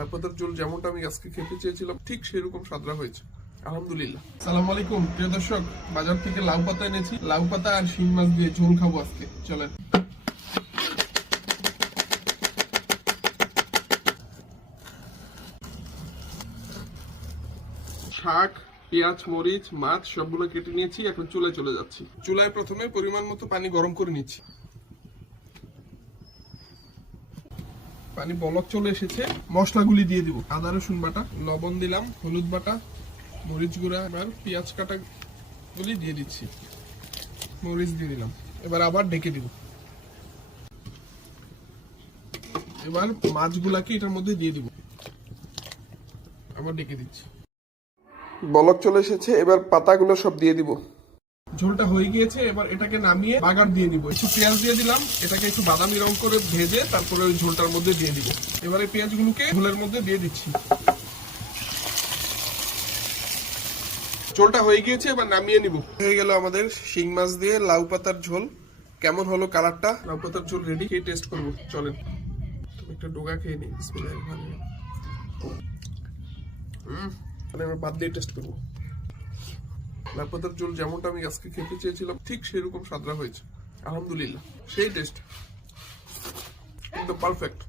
লাউ পাতার ঝোল যেমনটা আমি আজকে খেতে চেয়েছিলাম ঠিক সেরকম স্বাদরা হয়েছে, আলহামদুলিল্লাহ। আসসালামু আলাইকুম প্রিয় দর্শক, বাজার থেকে লাউ পাতা এনেছি। লাউ পাতা আর শিং মাছ দিয়ে ঝোল খাবো আজকে, চলেন। শাক, পেঁয়াজ, মরিচ, মাছ সবগুলো কেটে নিয়েছি। এখন চুলায় চলে যাচ্ছি। চুলায় প্রথমে পরিমাণ মতো পানি গরম করে নিচ্ছি। পানি বলক চলে এসেছে, মশলাগুলি দিয়ে দিব। আদা রসুন বাটা, লবণ দিলাম, হলুদ বাটা, মরিচ গুঁড়া, এবার পেঁয়াজ কাটা গুলি দিয়ে দিচ্ছি, মরিচ দিয়ে দিলাম। এবার আবার ঢেকে দিব। এবার মাছগুলাকে এটার মধ্যে দিয়ে দিব, আবার ঢেকে দিচ্ছি। বলক চলে এসেছে, এবার পাতাগুলো সব দিয়ে দিব। ঝোলটা হয়ে গিয়েছে, এবার এটাকে নামিয়ে বাগার দিয়ে দিব। একটু পেঁয়াজ দিয়ে দিলাম, এটাকে একটু বাদামি রং করে ভেজে তারপরে ওই ঝোলটার মধ্যে দিয়ে দিব। এবারে পেঁয়াজগুলোকে ঝোলের মধ্যে দিয়ে দিচ্ছি। ঝোলটা হয়ে গিয়েছে, এবার নামিয়ে নিব। হয়ে গেল আমাদের শিং মাছ দিয়ে লাউ পাতার ঝোল। কেমন হলো কালারটা? লাউ পাতার ঝোল রেডি, খেয়ে টেস্ট করব, চলেন। একটা ডোগা খেয়ে নিই, বিসমিল্লাহির রহমানির রহিম। এবার বাদ দিয়ে টেস্ট করবো। লাউ পাতার ঝোল যেমনটা আমি আজকে খেতে চেয়েছিলাম ঠিক সেরকম স্বাদরা হয়েছে, আলহামদুলিল্লাহ। সেই টেস্ট, একদম পারফেক্ট।